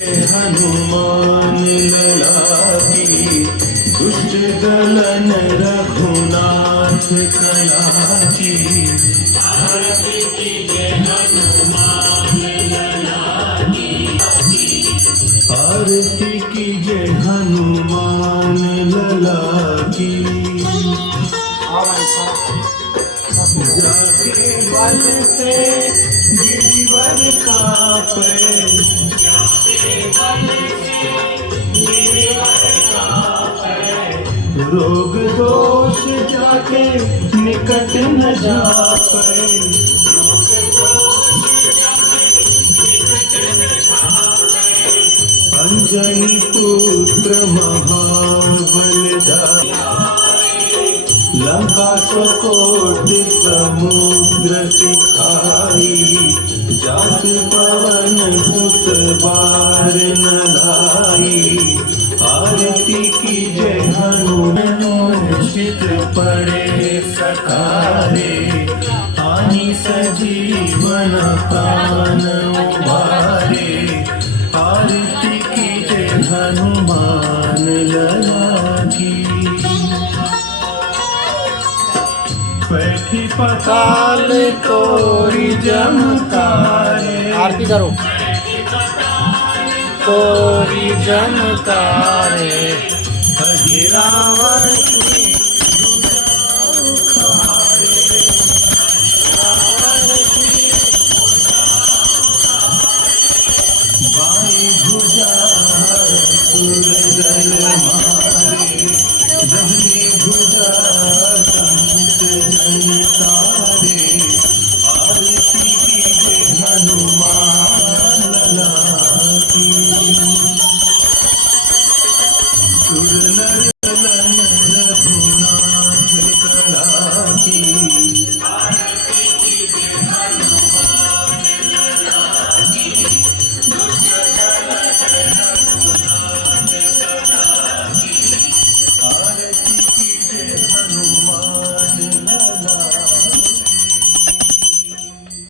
हनुमान लला की दुष्ट दलन रघुनाथ कला की। आरती कीजिए हनुमान लला की, आरती कीजिए हनुमान लला की। जाके बल से गिरिवर कापे, रोग दोष जाके निकट न जापे। अंजनी पुत्र महाबलधारी, लंका सकोटि समुद्र सिखाई। जात पवन सुत बार न लाई, आरती कीजिए हनुमान चित पड़े सकारे। आनी सजीवन प्राण उबारे, आरती कीजिए हनुमान लला की। बैठी पताल तोरी जमतारे, आरती करो। तोरी जमतारे। कही रावण की बाई भुजा सुरदल मारे। दहनी भुजा संत जन तारे, आरती कीजिए हनुमान लला की।